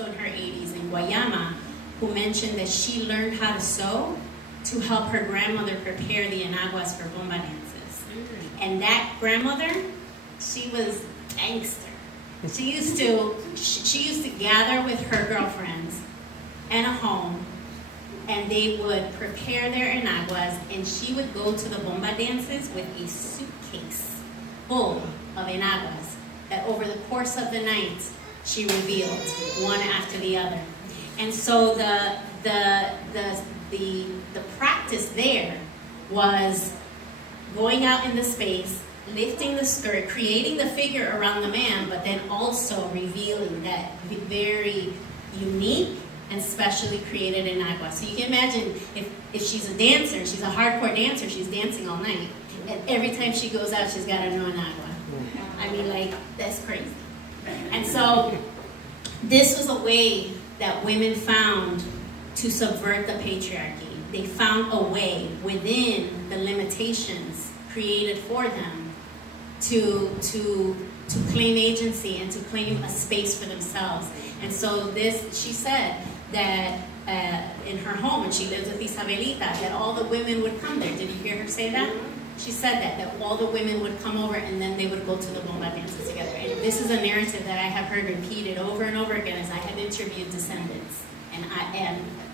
also in her 80s in Guayama, who mentioned that she learned how to sew to help her grandmother prepare the enaguas for bomba dances. And that grandmother, she was gangster. She used to gather with her girlfriends in a home, and they would prepare their enaguas, and she would go to the bomba dances with a suitcase full of enaguas that over the course of the night she revealed one after the other. And so the practice there was going out in the space, lifting the skirt, creating the figure around the man, but then also revealing that very unique and specially created enagua. So you can imagine if she's a dancer, she's a hardcore dancer, she's dancing all night, and every time she goes out, she's got a new enagua. I mean, like, that's crazy. And so this was a way that women found to subvert the patriarchy. They found a way within the limitations created for them to claim agency and to claim a space for themselves. And so she said that in her home, and she lives with Isabelita, that all the women would come there. Did you hear her say that? She said that all the women would come over and then they would go to the bomba dances together. And this is a narrative that I have heard repeated over and over again as I have interviewed descendants and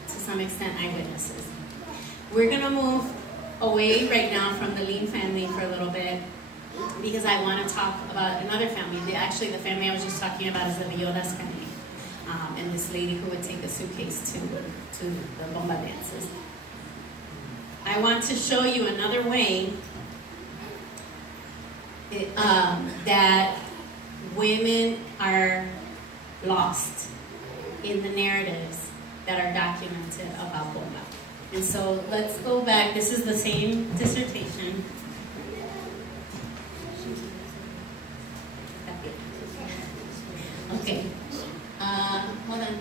to some extent eyewitnesses. We're gonna move away right now from the Lean family for a little bit because I want to talk about another family. Actually, the family I was just talking about is the Villoldas family, and this lady who would take a suitcase to the bomba dances. I want to show you another way that women are lost in the narratives that are documented about bomba. And so let's go back. This is the same dissertation. Okay. Hold on.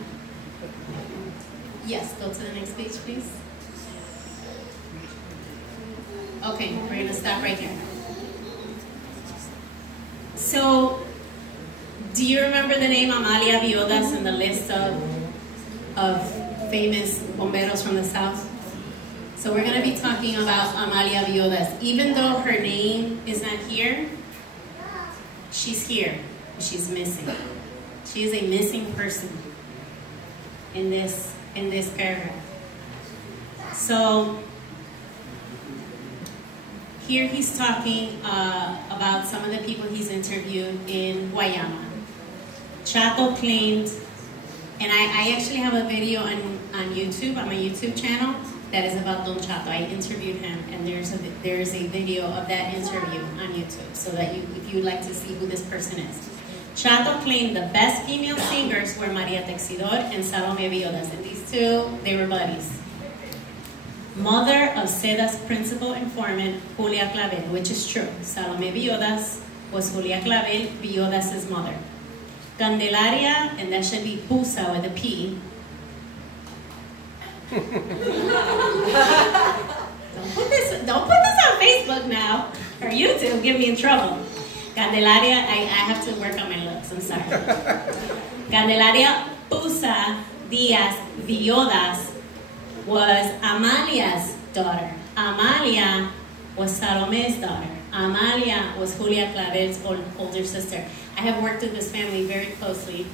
Yes, go to the next page, please. Okay, we're going to stop right here. So, do you remember the name Amalia Villoldas in the list of famous bomberos from the South? So we're going to be talking about Amalia Villoldas. Even though her name is not here, she's here. She's missing. She is a missing person in this paragraph. So here he's talking about some of the people he's interviewed in Guayama. Chato claimed, and I actually have a video on YouTube, on my YouTube channel, that is about Don Chato. I interviewed him, and there's a video of that interview on YouTube, so that if you'd like to see who this person is. Chato claimed the best female singers were Maria Texidor and Salome Villoldas, and these two, they were buddies. Mother of Seda's principal informant, Julia Clavel, which is true. Salome Villoldas was Julia Clavel, Villoldas' mother. Candelaria, and that should be Pusa with a P. Don't put this on Facebook now, or YouTube, get me in trouble. Candelaria, I have to work on my looks, I'm sorry. Candelaria Pusa Diaz Villoldas was Amalia's daughter. Amalia was Salome's daughter. Amalia was Julia Clavel's older sister. I have worked with this family very closely.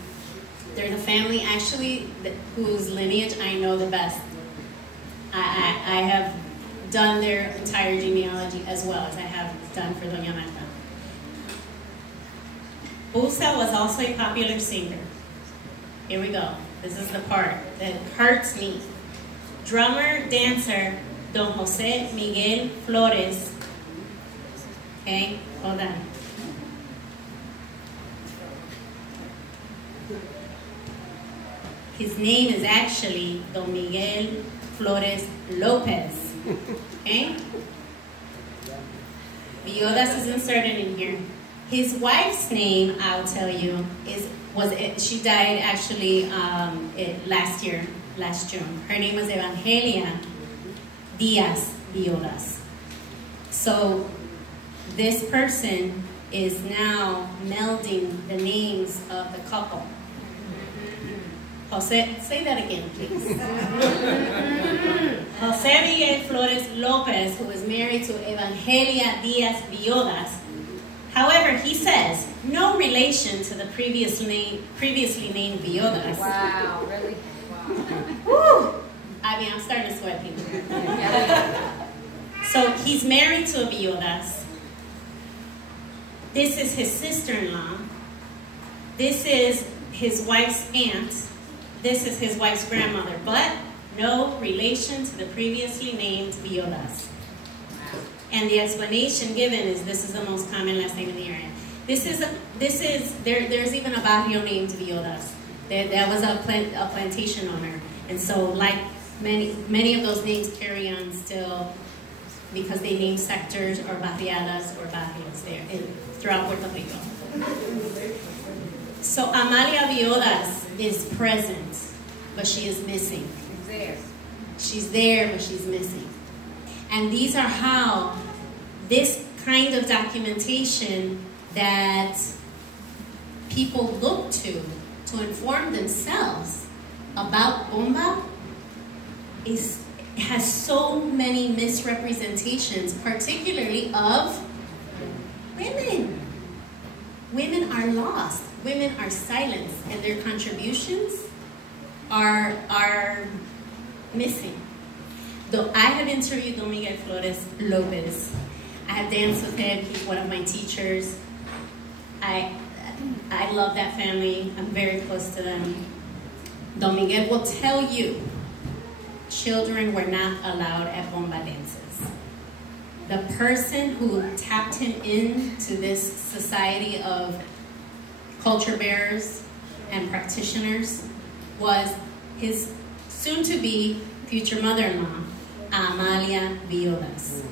They're the family actually whose lineage I know the best. I have done their entire genealogy as well as I have done for Doña Marta. Pusa was also a popular singer. Here we go. This is the part that hurts me. Drummer, dancer, Don Jose Miguel Flores. Okay, hold on. His name is actually Don Miguel Flores Lopez. Okay? Villoldas is inserted in here. His wife's name, I'll tell you, she died actually last June. Her name was Evangelia Diaz Villoldas. So this person is now melding the names of the couple. Jose, say that again, please. Jose Miguel Flores Lopez, who is married to Evangelia Diaz Villoldas. However, he says, no relation to the previously named Villoldas. Wow, really? Wow. Woo! I mean, I'm starting to sweat, people. So he's married to a Villoldas. This is his sister-in-law. This is his wife's aunt. This is his wife's grandmother, but no relation to the previously named Villoldas. And the explanation given is this is the most common last name in the area. There's even a barrio named Villoldas. There was a plantation owner, and so like many of those names carry on still because they name sectors or barriadas or barrios there throughout Puerto Rico. So Amalia Villoldas is present, but she is missing. She's there, but she's missing. And these are how this kind of documentation that people look to inform themselves about Bomba has so many misrepresentations, particularly of women. Women are lost. Women are silenced, and their contributions are missing. Though I have interviewed Don Miguel Flores Lopez, I have danced with him. He's one of my teachers. I love that family. I'm very close to them. Don Miguel will tell you children were not allowed at Bomba dances. The person who tapped him into this society of culture bearers and practitioners was his soon-to-be future mother-in-law, Amalia Villoldas.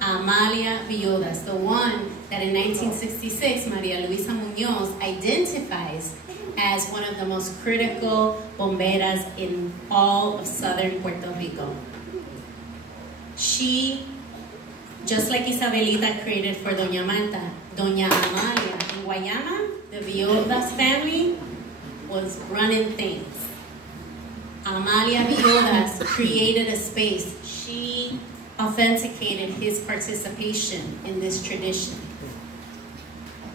Amalia Villoldas, the one that in 1966 Maria Luisa Muñoz identifies as one of the most critical bomberas in all of southern Puerto Rico. She, just like Isabelita created for Doña Marta, Doña Amalia in Guayana, the Villoldas family was running things. Amalia Villoldas created a space. She authenticated his participation in this tradition.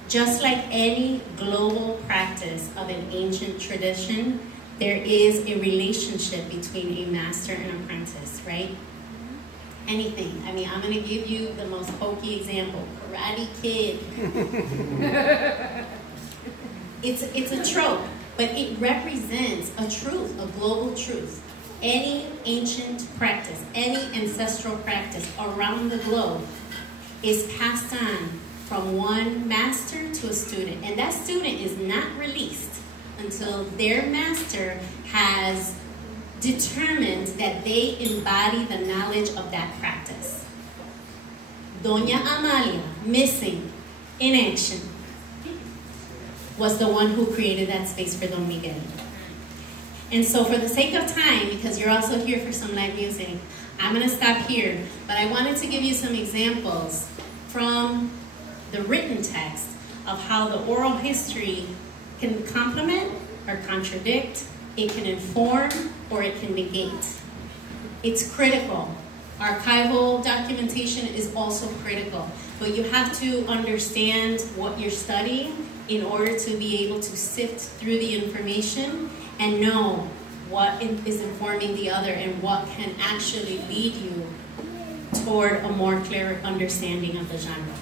Just like any global practice of an ancient tradition, there is a relationship between a master and apprentice, right? Anything. I mean, I'm going to give you the most hokey example. Karate Kid. It's a trope, but it represents a truth, a global truth. Any ancient practice, any ancestral practice around the globe is passed on from one master to a student. And that student is not released until their master has determined that they embody the knowledge of that practice. Doña Amalia, missing in action, was the one who created that space for Don Miguel. And so for the sake of time, because you're also here for some live music, I'm going to stop here. But I wanted to give you some examples from the written text of how the oral history can complement or contradict, it can inform, or it can negate. It's critical. Archival documentation is also critical, but you have to understand what you're studying in order to be able to sift through the information and know what is informing the other and what can actually lead you toward a more clear understanding of the genre.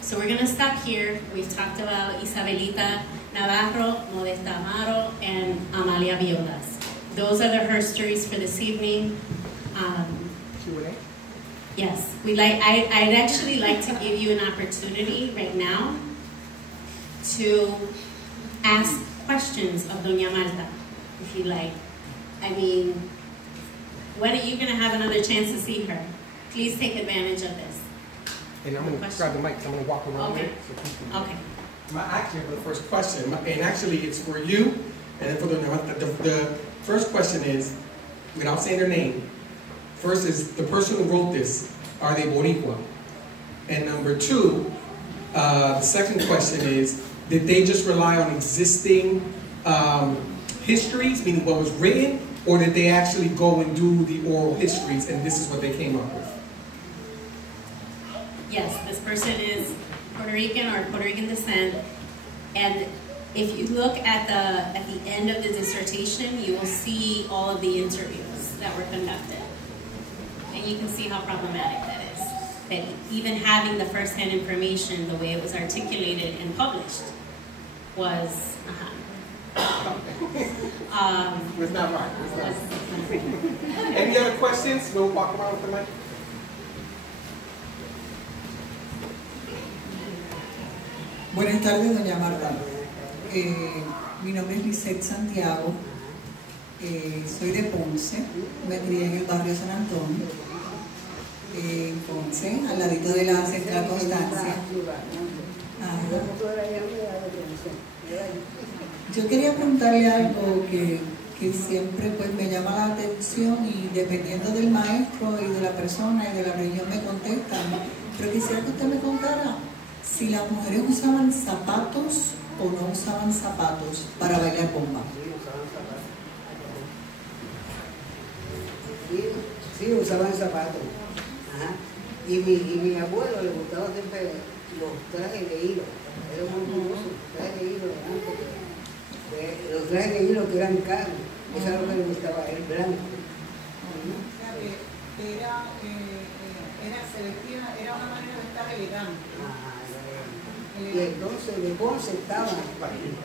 So we're going to stop here. We've talked about Isabelita Navarro, Modesta Amaro, and Amalia Villoldas. Those are the Herstories for this evening. Q&A? Yes, I'd actually like to give you an opportunity right now to ask questions of Doña Marta, if you like. I mean, when are you going to have another chance to see her? Please take advantage of this. And I'm going to grab the mic, so I'm going to walk around Okay. there. So Okay. I actually have the first question, and actually it's for you, and then for the first question is, without saying their name, first is the person who wrote this, are they Boricua? And number two, the second question is, did they just rely on existing histories, meaning what was written, or did they actually go and do the oral histories and this is what they came up with? Yes, this person is Puerto Rican or Puerto Rican descent, and if you look at the end of the dissertation, you will see all of the interviews that were conducted, and you can see how problematic that is. That even having the first-hand information, the way it was articulated and published, was Was not right. Any other questions? We'll walk around with the mic. Buenas tardes, doña Marta. Mi nombre es Lisette Santiago. Soy de Ponce. Me crié en el barrio San Antonio. En Ponce, al ladito de la Central Constancia. Yo quería preguntarle algo que siempre pues me llama la atención y dependiendo del maestro y de la persona y de la religión me contestan, pero quisiera que usted me contara si las mujeres usaban zapatos o no usaban zapatos para bailar bomba. Sí, usaban zapatos. Ajá. Y mi abuelo le gustaba siempre los trajes de hilo. Era muy famoso, trajes de hilo los trajes de hilo que eran caros. Eso es lo que le gustaba, el blanco. Era una manera de estar elegante. Y entonces de Ponce estaba,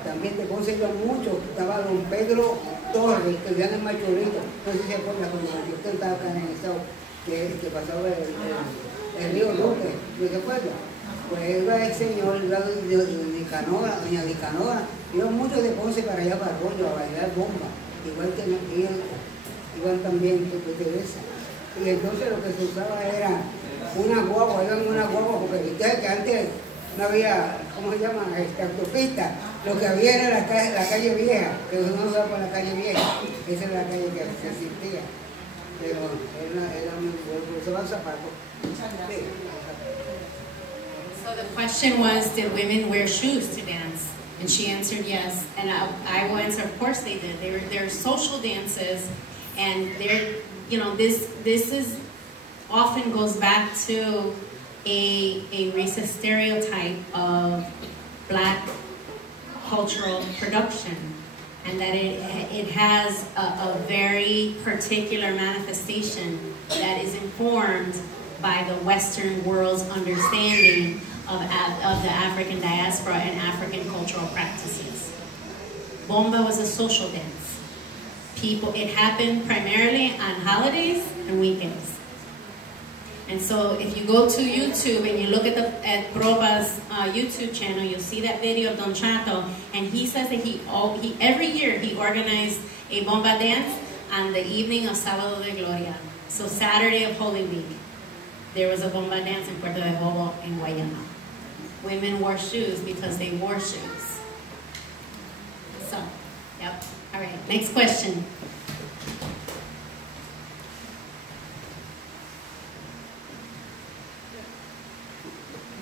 también de Ponce iban muchos, estaba don Pedro Torres, que vivía en el Machorito, no sé si se acuerdan cuando yo estaba acá en el estado, que pasaba el río Duque, ¿no se acuerda? Pues iba el señor, iba Nicanora, doña Nicanora, iban muchos de Ponce para allá para Arroyo a bailar bomba, igual que iban también de Teresa. Y entonces lo que se usaba era una guagua, iban en una guagua, porque ustedes que antes no había, ¿cómo se llama? Autopista. Lo que había era la calle vieja, que uno iba por la calle vieja. Esa era la calle que existía. Pero era muy bueno, usaban zapatos. Sí. So the question was, did women wear shoes to dance? And she answered yes. And I will answer, of course they did. They're social dances, and they're, you know, this is often goes back to a racist stereotype of black cultural production, and that it has a very particular manifestation that is informed by the Western world's understanding of the African diaspora and African cultural practices. Bomba was a social dance. It happened primarily on holidays and weekends. And so if you go to YouTube and you look at Proba's YouTube channel, you'll see that video of Don Chato, and he says that every year he organized a bomba dance on the evening of Sábado de Gloria. So Saturday of Holy Week, there was a bomba dance in Puerto de Jobo in Guayana. Women wore shoes because they wore shoes. So, yep. All right, next question.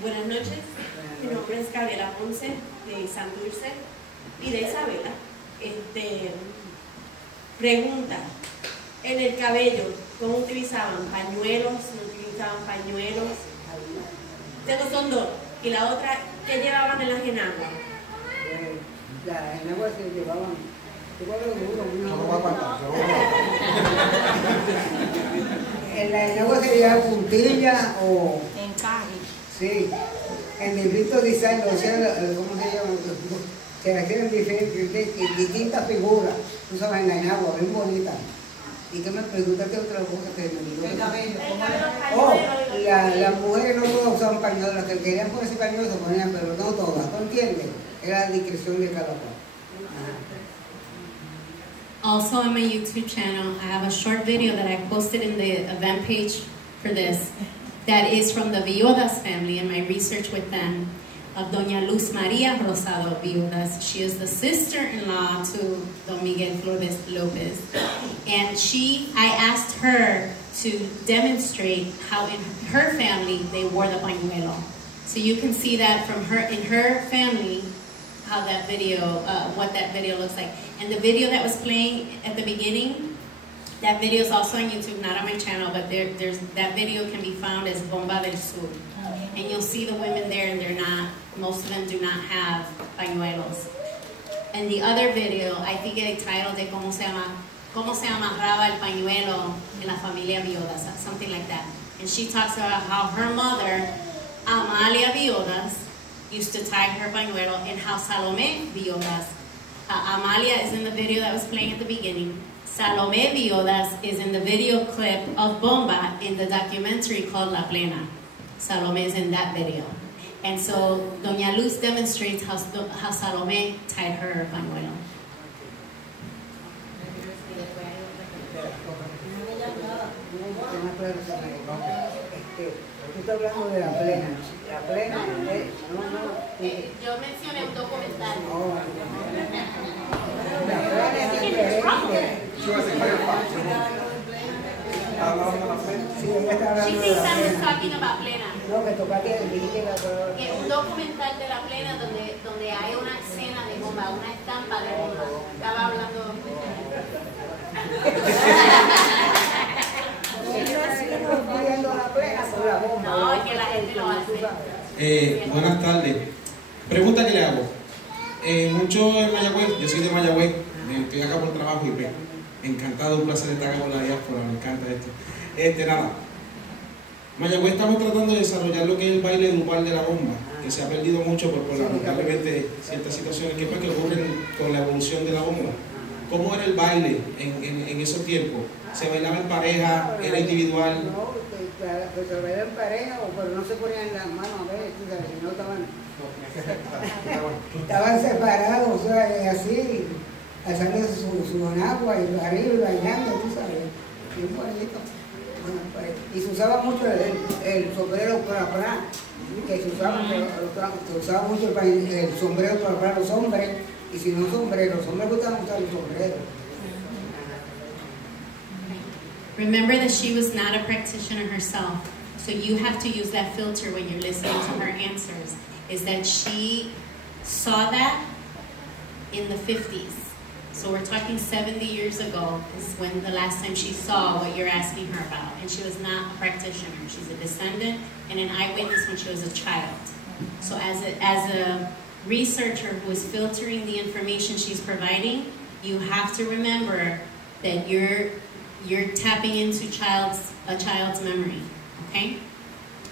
Buenas noches, mi nombre es Gabriela Ponce de Santurce y de Isabela. Pregunta, en el cabello, ¿cómo utilizaban? ¿Pañuelos? ¿No utilizaban pañuelos? Son dos. Y la otra, ¿qué llevaban en las enaguas? Las enaguas se llevaban, en la enagua se llevaba puntilla o encaje. Sí, en el rito design, o sea, ¿cómo se llama? Se hacían distintas figuras, tú sabes, en la enagua, bien bonitas. ¿Y qué me preguntaste otra cosa que me olvidó? El cabello. Oh, las mujeres no todas usaban pañuelos, las que querían ponerse pañuelos se ponían, pero no todas, ¿tú entiendes? Era la discreción de cada cual. Also on my YouTube channel, I have a short video that I posted in the event page for this that is from the Viudas family and my research with them of Doña Luz María Rosado Viudas. She is the sister-in-law to Don Miguel Flores Lopez. And I asked her to demonstrate how in her family they wore the pañuelo. So you can see that from in her family, how that video, what that video looks like. And the video that was playing at the beginning, that video is also on YouTube, not on my channel, but there's that video can be found as Bomba del Sur. And you'll see the women there, and they're not, most of them do not have pañuelos. And the other video, I think I titled it Cómo se amarraba el pañuelo en la familia Viodas, something like that. And she talks about how her mother, Amalia Viodas, used to tie her pañuelo, and how Salome Viodas, Amalia is in the video that was playing at the beginning. Salome Viodas is in the video clip of Bomba in the documentary called La Plena. Salome is in that video. And so Doña Luz demonstrates how Salome tied her pañuelo. Tú estás hablando de la plena. La plena es... Yo mencioné un documental. La plena es diferente. She wants to clarify. Sí, ella está hablando She de thinks la I was plena. talking about Plena. No, que tocaste el dijiste la palabra. Un documental de la Plena donde hay una escena de Bomba, una estampa de Bomba. Estaba hablando... No, es que la gente lo hace. Buenas tardes. Pregunta que le hago. Mucho en Mayagüez, yo soy de Mayagüez, estoy acá por trabajo y pues, encantado, un placer estar acá con la diáspora, me encanta esto. Nada, Mayagüez estamos tratando de desarrollar lo que es el baile grupal de la bomba, que se ha perdido mucho por lamentablemente ciertas situaciones que ocurren con la evolución de la bomba. ¿Cómo era el baile en esos tiempos? ¿Se bailaba en pareja? ¿Era individual? No, pues se bailaba en pareja, pero no se ponían las manos a ver, no estaban separados, o sea, así, alzando su agua y arriba y bailando, tú sabes, bien bonito. Y se usaba mucho el sombrero para que se usaba mucho el sombrero para los hombres. Y si no sombrero, los hombres gustaban usar el sombrero. Remember that she was not a practitioner herself, so you have to use that filter when you're listening to her answers, is that she saw that in the 50s. So we're talking 70 years ago is when the last time she saw what you're asking her about. And she was not a practitioner. She's a descendant and an eyewitness when she was a child. So as a researcher who is filtering the information she's providing, you have to remember that you're tapping into a child's memory, okay?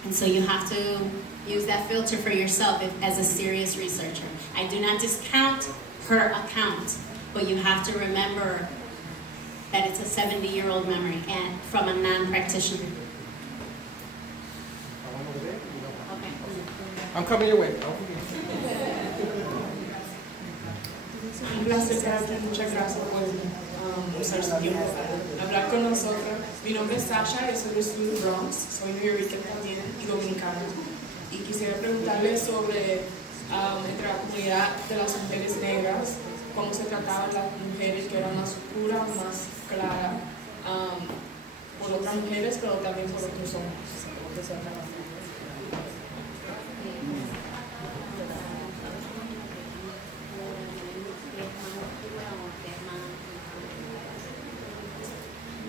And so you have to use that filter for yourself as a serious researcher. I do not discount her account, but you have to remember that it's a 70-year-old memory and from a non-practitioner. Okay. I'm coming your way. Un placer estar aquí, muchas gracias por usar su tiempo hablar con nosotros. Mi nombre es Sasha, yo soy de South Bronx, soy New Yorker también y dominicana. Y quisiera preguntarle sobre entre la comunidad de las mujeres negras, cómo se trataban las mujeres que eran más oscuras, más claras, por otras mujeres, pero también por otros hombres.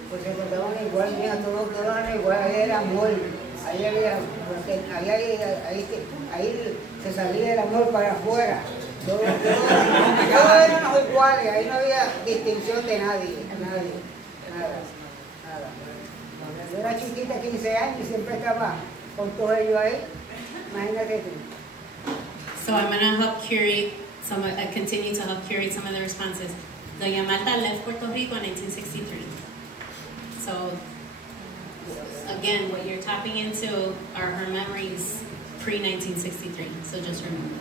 Pues se trataban igual, mira, todos eran igual, ahí era amor, ahí había, porque ahí se salía el amor para afuera, todos éramos iguales, ahí no había distinción de nadie, nada. Cuando yo era chiquita, 15 años, y siempre estaba con todos ellos ahí, imagínate tú. So I'm going to help curate continue to help curate some of the responses. Doña Marta left Puerto Rico in 1963. So, again, what you're tapping into are her memories pre-1963. So just remember.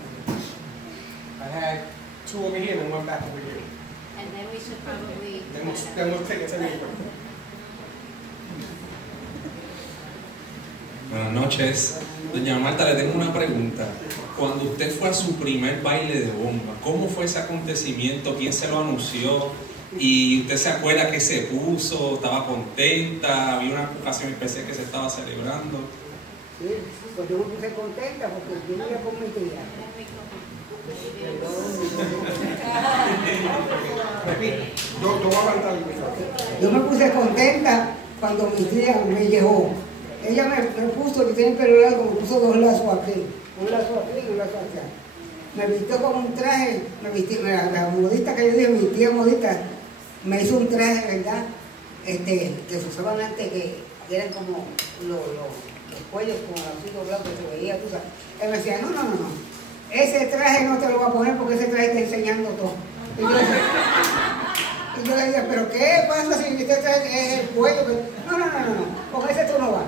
I had two over here and one back over here. And then we should probably... Then we'll take it to me. Buenas noches. Doña Marta, le tengo una pregunta. Cuando usted fue a su primer baile de bomba, ¿cómo fue ese acontecimiento? ¿Quién se lo anunció? ¿Y usted se acuerda que se puso? ¿Estaba contenta? ¿Había una ocasión especial que se estaba celebrando? Sí, pues yo me puse contenta porque yo vivía con mi tía. Yo me puse contenta cuando mi tía me llegó. Ella me puso, que tiene el pelo largo, me puso 2 lazos aquí. Un lazo aquí y un lazo acá. Me vistió con un traje, la modista que yo dije, mi tía modista, me hizo un traje, ¿verdad? Que se usaban antes, que eran como los cuellos con así doblados que se veía, tú sabes. Él me decía, no, ese traje no te lo voy a poner porque ese traje está enseñando todo. Y yo le dije, ¿pero qué pasa si este traje es el cuello? No, con ese tú no vas,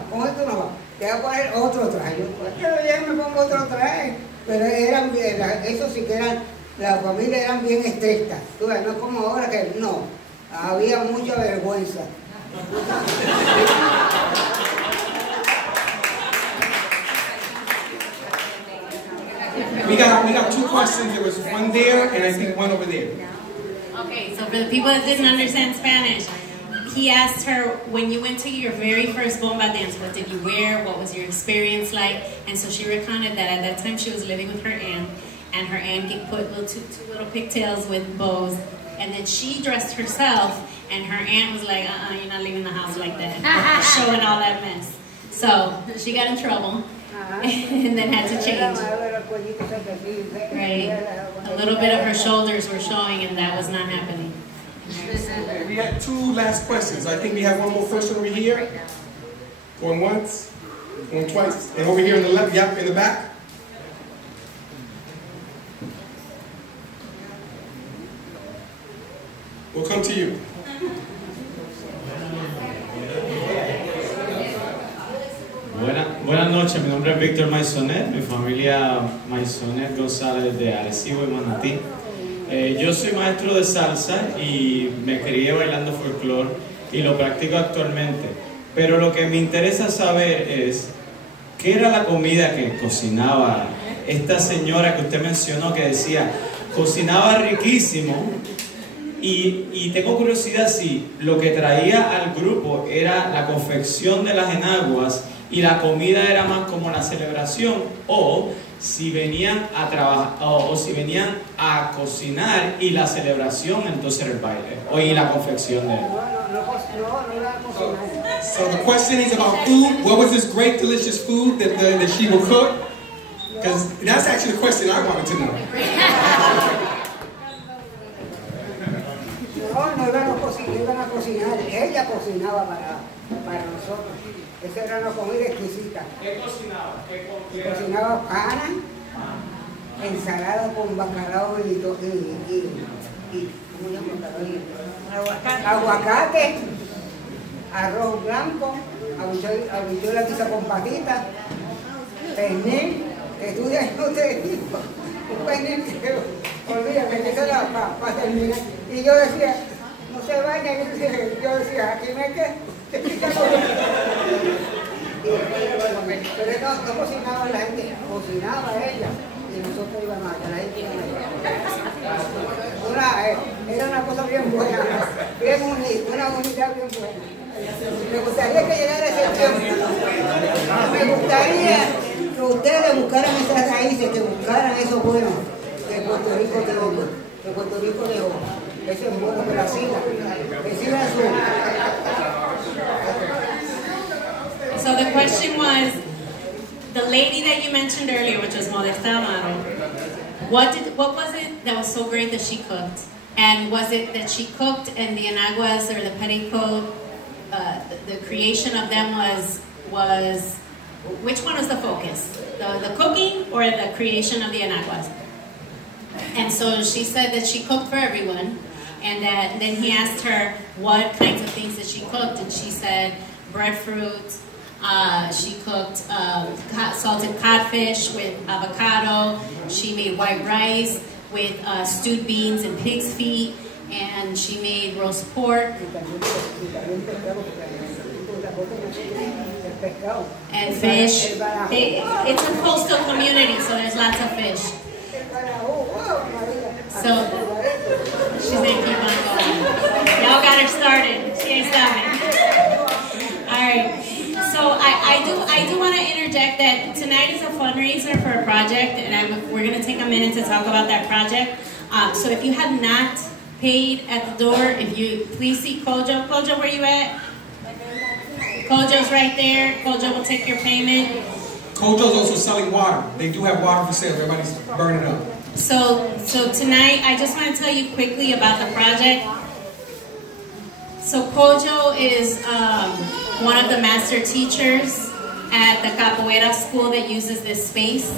te voy a poner otro traje. Yo me pongo otro traje, pero eran bien, eso sí que eran, las familias eran bien estrictas. Tú ves, no es como ahora que no, había mucha vergüenza. We got 2 questions. There was one there, and I think one over there. Okay, so for the people that didn't understand Spanish, he asked her, when you went to your very first Bomba dance, what did you wear? What was your experience like? And so she recounted that at that time she was living with her aunt, and her aunt put two little pigtails with bows, and then she dressed herself, and her aunt was like, you're not leaving the house like that, showing all that mess. So she got in trouble. And then had to change. Right. A little bit of her shoulders were showing, and that was not happening. We had 2 last questions. I think we have one more person over here. Going once, going twice, and over here in the left, yep, in the back. We'll come to you. Buenas noches, mi nombre es Víctor Maisonet, mi familia Maisonet González de Arecibo y Manatí. Yo soy maestro de salsa y me crié bailando folclore y lo practico actualmente. Pero lo que me interesa saber es, ¿qué era la comida que cocinaba esta señora que usted mencionó que decía, cocinaba riquísimo? Y tengo curiosidad si lo que traía al grupo era la confección de las enaguas y la comida era más como la celebración, o si venían a trabajar, o si venían a cocinar y la celebración entonces era el baile, o y la confección de él. So the question is about food. What was this great, delicious food that she will cook? Because that's actually the question I wanted to know. No iban a cocinar, ella cocinaba para nosotros. Esa era una comida exquisita. ¿Qué cocinaba? Cocinaba pana, ensalada con bacalao y ¿cómo llaman? Aguacate, arroz blanco, habichuela guisa con patitas, pernil, que tú ya no te digo, un pernil que olvídate que eso era para terminar. Y yo decía, no se vayan, yo decía, aquí me quedo. Pero no cocinaba la gente, cocinaba ella y nosotros íbamos allá, la gente iba allá. Era una cosa bien buena, bien unida, una unidad bien buena. Me gustaría que llegara ese tiempo. Me gustaría que ustedes buscaran esas raíces, que buscaran eso bueno que Puerto Rico tenemos, que Puerto Rico dejó. Eso es bueno que la sigan, que sigan su... So the question was, the lady that you mentioned earlier, which was Modesta Amaro, what was it that was so great that she cooked? And was it that she cooked and the enaguas or the petticoat, the creation of them was which one was the focus? The cooking or the creation of the enaguas? And so she said that she cooked for everyone, and that then he asked her what kinds of things that she cooked, and she said breadfruit. She cooked salted codfish with avocado. She made white rice with stewed beans and pig's feet, and she made roast pork. And fish. It's a coastal community, so there's lots of fish. So she's gonna keep on going. Y'all got her started. She ain't stopping. All right. So I do want to interject that tonight is a fundraiser for a project, and we're going to take a minute to talk about that project. So if you have not paid at the door, if you please see Kojo. Kojo, where you at? Kojo's right there. Kojo will take your payment. Kojo's also selling water. They do have water for sale. Everybody's burning it up. So tonight, I just want to tell you quickly about the project. So Kojo is one of the master teachers at the Capoeira school that uses this space.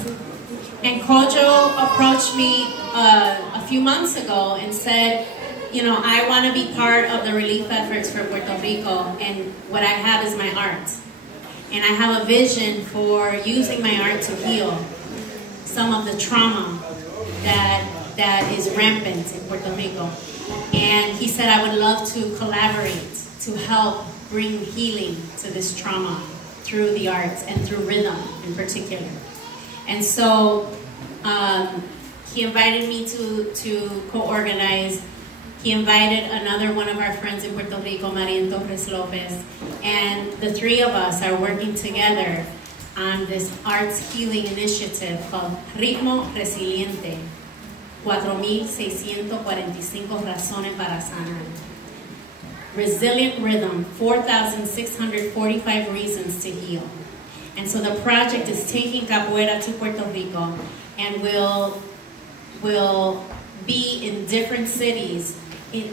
And Kojo approached me a few months ago and said, you know, I want to be part of the relief efforts for Puerto Rico, and what I have is my art. And I have a vision for using my art to heal some of the trauma that is rampant in Puerto Rico. And he said I would love to collaborate to help bring healing to this trauma through the arts and through rhythm in particular. And so he invited me to co-organize. He invited another one of our friends in Puerto Rico, María Torres Lopez, and the three of us are working together on this arts healing initiative called Ritmo Resiliente, 4,645 razones para sanar. Resilient rhythm, 4,645 reasons to heal. And so the project is taking capoeira to Puerto Rico and will be in different cities,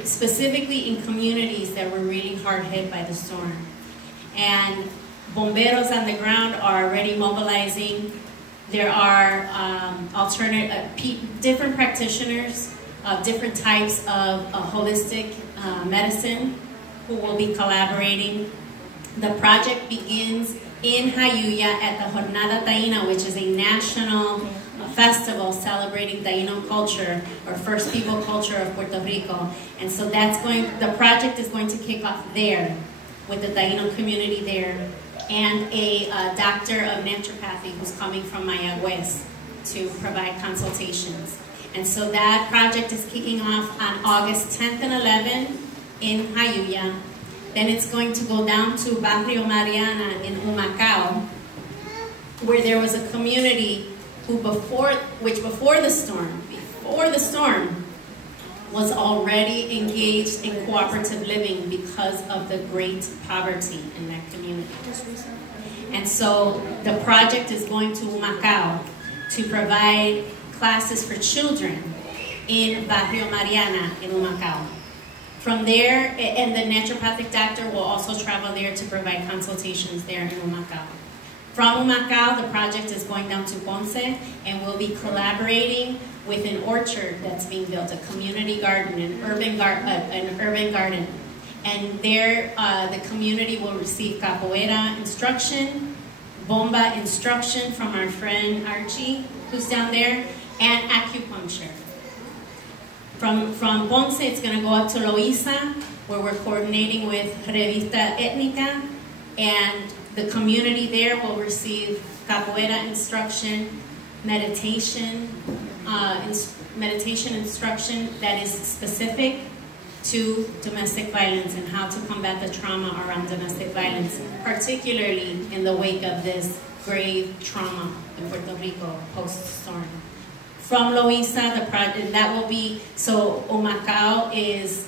specifically in communities that were really hard hit by the storm. And bomberos on the ground are already mobilizing. There are different practitioners of different types of holistic medicine who will be collaborating. The project begins in Jayuya at the Jornada Taína, which is a national festival celebrating Taíno culture, or First People culture of Puerto Rico. And so the project is going to kick off there with the Taíno community there, and a doctor of naturopathy who's coming from Mayagüez to provide consultations. And so that project is kicking off on August 10th and 11th in Jayuya. Then it's going to go down to Barrio Mariana in Humacao, where there was a community who before the storm was already engaged in cooperative living because of the great poverty in that community. And so the project is going to Humacao to provide classes for children in Barrio Mariana in Humacao. From there, and the naturopathic doctor will also travel there to provide consultations there in Humacao. From Humacao, the project is going down to Ponce, and we'll be collaborating with an orchard that's being built, a community garden, an urban garden. And there, the community will receive capoeira instruction, bomba instruction from our friend Archie, who's down there, and acupuncture. From Ponce, it's going to go up to Loíza, where we're coordinating with Revista Étnica, and the community there will receive capoeira instruction, meditation instruction that is specific to domestic violence and how to combat the trauma around domestic violence, particularly in the wake of this grave trauma in Puerto Rico post-storm. From Loíza, the project, that will be, so Humacao is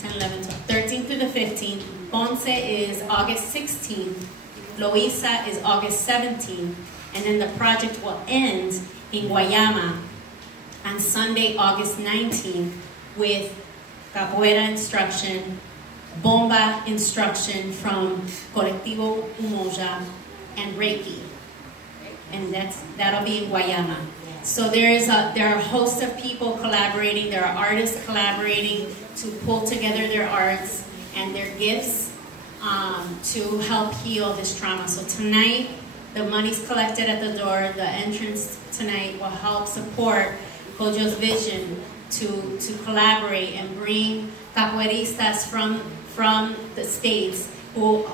10, 11, 12, 13th through the 15th, Ponce is August 16th, Loíza is August 17th, and then the project will end in Guayama on Sunday, August 19th, with capoeira instruction, bomba instruction from Colectivo Umoja, and Reiki. And that'll be in Guayama. So there are a host of people collaborating, there are artists collaborating to pull together their arts and their gifts to help heal this trauma. So tonight, the money's collected at the door. The entrance tonight will help support Kojo's vision to collaborate and bring capoeiristas from the States,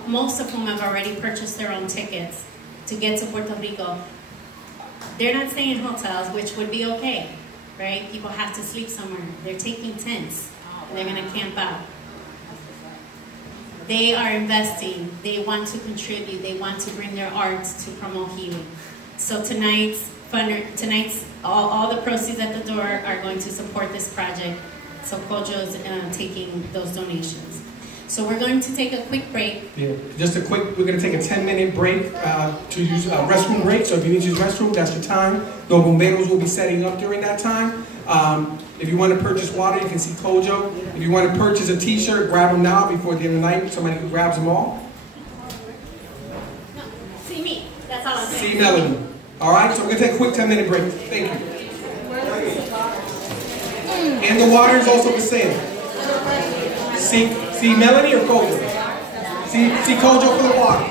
most of whom have already purchased their own tickets to get to Puerto Rico. They're not staying in hotels, which would be okay, right? People have to sleep somewhere. They're taking tents, and they're going to camp out. They are investing. They want to contribute. They want to bring their arts to promote healing. So tonight's tonight's, all the proceeds at the door are going to support this project. So Kojo's taking those donations. So we're going to take a quick break. Yeah, we're going to take a 10-minute break to use a restroom break. So if you need to use restroom, that's your time. The bomberos will be setting up during that time. If you want to purchase water, you can see Kojo. If you want to purchase a t-shirt, grab them now before the end of the night. Somebody grabs them all. No, see me. That's all I'm saying. See Melanie. All right, so we're going to take a quick 10-minute break. Thank you. And the water is also the same. See Melanie or Kojo? See Kojo for the water.